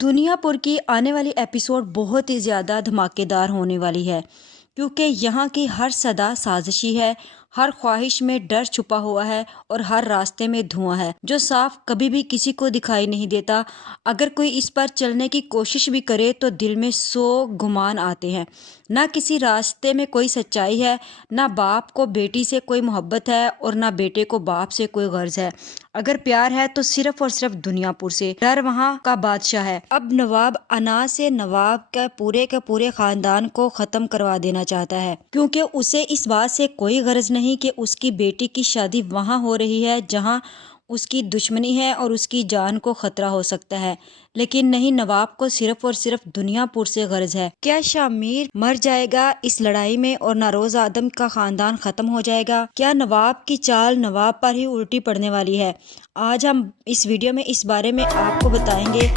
दुनिया पुर की आने वाली एपिसोड बहुत ही ज़्यादा धमाकेदार होने वाली है, क्योंकि यहाँ की हर सदा साजिशी है, हर ख्वाहिश में डर छुपा हुआ है और हर रास्ते में धुआं है जो साफ कभी भी किसी को दिखाई नहीं देता। अगर कोई इस पर चलने की कोशिश भी करे तो दिल में 100 गुमान आते हैं। ना किसी रास्ते में कोई सच्चाई है, ना बाप को बेटी से कोई मोहब्बत है और ना बेटे को बाप से कोई गर्ज है। अगर प्यार है तो सिर्फ और सिर्फ दुनियापुर से। डर वहाँ का बादशाह है। अब नवाब अना से नवाब के पूरे खानदान को खत्म करवा देना चाहता है, क्योंकि उसे इस बात से कोई गर्ज नहीं कि उसकी बेटी की शादी वहाँ हो रही है जहाँ उसकी दुश्मनी है और उसकी जान को खतरा हो सकता है। लेकिन नहीं, नवाब को सिर्फ और सिर्फ दुनियापुर से गर्ज है। क्या शामिर मर जाएगा इस लड़ाई में और नारोज आदम का खानदान खत्म हो जाएगा? क्या नवाब की चाल नवाब पर ही उल्टी पड़ने वाली है? आज हम इस वीडियो में इस बारे में आपको बताएंगे।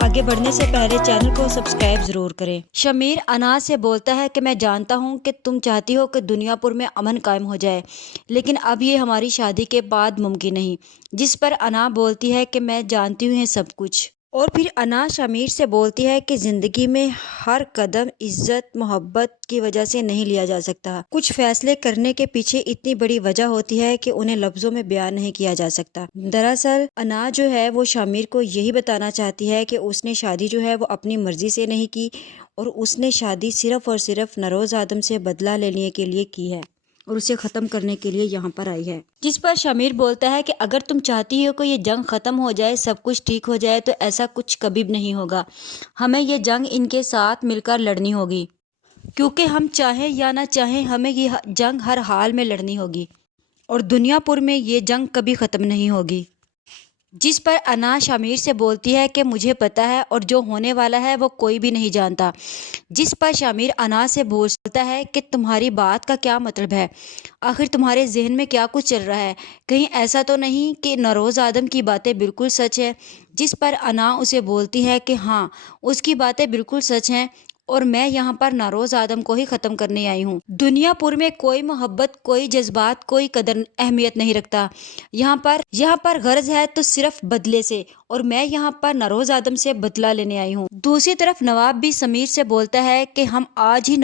आगे बढ़ने से पहले चैनल को सब्सक्राइब जरूर करें। शमीर अना से बोलता है कि मैं जानता हूं कि तुम चाहती हो कि दुनियापुर में अमन कायम हो जाए, लेकिन अब ये हमारी शादी के बाद मुमकिन नहीं। जिस पर अना बोलती है कि मैं जानती हूँ सब कुछ। और फिर अना शमीर से बोलती है कि जिंदगी में हर कदम इज्जत मोहब्बत की वजह से नहीं लिया जा सकता। कुछ फैसले करने के पीछे इतनी बड़ी वजह होती है कि उन्हें लफ्जों में बयान नहीं किया जा सकता। दरअसल अना जो है वो शमीर को यही बताना चाहती है कि उसने शादी जो है वो अपनी मर्जी से नहीं की, और उसने शादी सिर्फ और सिर्फ नरोज आदम से बदला लेने के लिए की है और उसे ख़त्म करने के लिए यहाँ पर आई है। जिस पर शमीर बोलता है कि अगर तुम चाहती हो कि ये जंग ख़त्म हो जाए, सब कुछ ठीक हो जाए, तो ऐसा कुछ कभी नहीं होगा। हमें ये जंग इनके साथ मिलकर लड़नी होगी, क्योंकि हम चाहें या ना चाहें हमें ये जंग हर हाल में लड़नी होगी और दुनियापुर में ये जंग कभी ख़त्म नहीं होगी। जिस पर अना शमीर से बोलती है कि मुझे पता है और जो होने वाला है वो कोई भी नहीं जानता। जिस पर शमीर अना से बोलता है कि तुम्हारी बात का क्या मतलब है? आखिर तुम्हारे जहन में क्या कुछ चल रहा है? कहीं ऐसा तो नहीं कि नरोज आदम की बातें बिल्कुल सच है? जिस पर अना उसे बोलती है कि हाँ, उसकी बातें बिल्कुल सच हैं और मैं यहाँ पर नारोज आदम को ही ख़त्म करने आई हूँ। दुनियापुर में कोई मोहब्बत, कोई जज्बात, कोई कदर अहमियत नहीं रखता। यहाँ पर गर्ज है तो सिर्फ बदले से, और मैं यहाँ पर नारोज आदम से बदला लेने आई हूँ। दूसरी तरफ नवाब भी शमीर से बोलता है कि हम आज ही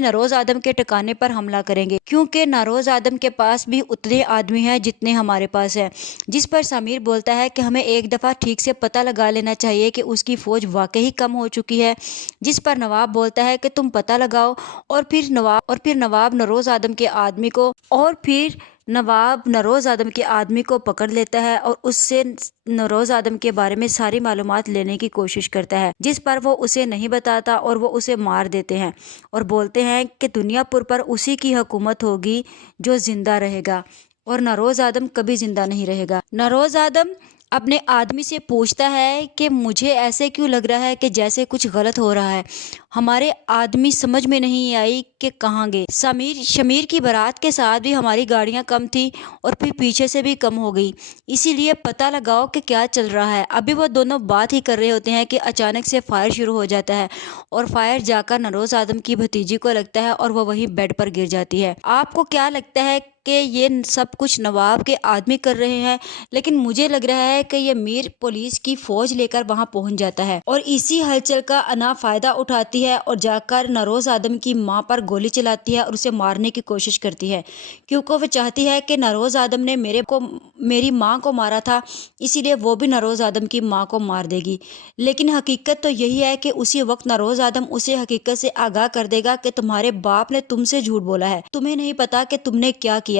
नारोज आदम के ठिकाने पर हमला करेंगे, क्योंकि नारोज आदम के पास भी उतने आदमी हैं जितने हमारे पास है। जिस पर शमीर बोलता है कि हमें एक दफ़ा ठीक से पता लगा लेना चाहिए कि उसकी फ़ौज वाकई कम हो चुकी है। जिस पर नवाब बोलता है कि तुम पता लगाओ, और फिर नवाब नरोज आदम के आदमी को पकड़ लेता है और उससे नरोज आदम के बारे में सारी मालूमात लेने की कोशिश करता है। जिस पर वो उसे नहीं बताता और वो उसे मार देते हैं और बोलते हैं कि दुनियापुर पर उसी की हुकूमत होगी जो जिंदा रहेगा, और नरोज आदम कभी जिंदा नहीं रहेगा। नरोज आदम अपने आदमी से पूछता है कि मुझे ऐसे क्यों लग रहा है कि जैसे कुछ गलत हो रहा है। हमारे आदमी समझ में नहीं आई कि कहाँ गए। शमीर की बारात के साथ भी हमारी गाड़ियाँ कम थी और फिर पीछे से भी कम हो गई, इसीलिए पता लगाओ कि क्या चल रहा है। अभी वो दोनों बात ही कर रहे होते हैं कि अचानक से फायर शुरू हो जाता है और फायर जाकर नरोज आदम की भतीजी को लगता है और वो वहीं बेड पर गिर जाती है। आपको क्या लगता है कि ये सब कुछ नवाब के आदमी कर रहे हैं? लेकिन मुझे लग रहा है कि ये मीर पुलिस की फौज लेकर वहां पहुंच जाता है और इसी हलचल का अना फायदा उठाती है और जाकर नरोज आदम की मां पर गोली चलाती है और उसे मारने की कोशिश करती है, क्योंकि वो चाहती है कि नरोज आदम ने मेरी मां को मारा था, इसीलिए वो भी नरोज आदम की मां को मार देगी। लेकिन हकीकत तो यही है कि उसी वक्त नरोज आदम उसे हकीकत से आगाह कर देगा कि तुम्हारे बाप ने तुमसे झूठ बोला है, तुम्हें नहीं पता कि तुमने क्या किया।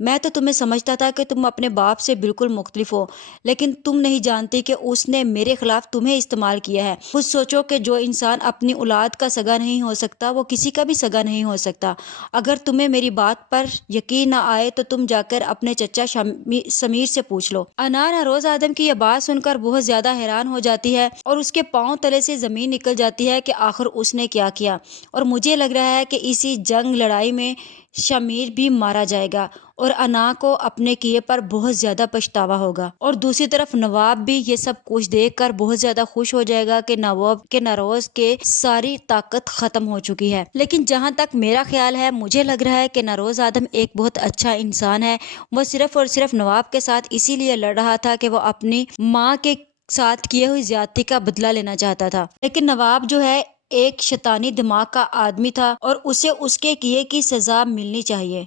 मैं तो तुम्हें समझता था कि तुम अपने बाप से बिल्कुल मुख्तलिफ हो, लेकिन तुम नहीं जानती कि उसने मेरे खिलाफ तुम्हें इस्तेमाल किया है। खुद सोचो कि जो इंसान अपनी औलाद का सगा नहीं हो सकता वो किसी का भी सगा नहीं हो सकता। अगर तुम्हें मेरी बात पर यकीन ना आए तो तुम जाकर अपने चचा समीर से पूछ लो। अना नरोज आदम की यह बात सुनकर बहुत ज्यादा हैरान हो जाती है और उसके पांव तले से जमीन निकल जाती है कि आखिर उसने क्या किया, और मुझे लग रहा है कि इसी जंग लड़ाई में शमीर भी मारा जाएगा और अना को अपने किए पर बहुत ज्यादा पछतावा होगा। और दूसरी तरफ नवाब भी ये सब कुछ देखकर बहुत ज्यादा खुश हो जाएगा कि नरोज के सारी ताकत खत्म हो चुकी है। लेकिन जहां तक मेरा ख्याल है, मुझे लग रहा है कि नरोज आदम एक बहुत अच्छा इंसान है। वो सिर्फ और सिर्फ नवाब के साथ इसीलिए लड़ रहा था कि वो अपनी माँ के ساتھ کیے ہوئی زیادتی کا بدلہ لینا چاہتا تھا، لیکن نواب جو ہے ایک شیطانی دماغ کا آدمی تھا اور اسے اس کے کیے کی سزا ملنی چاہیے۔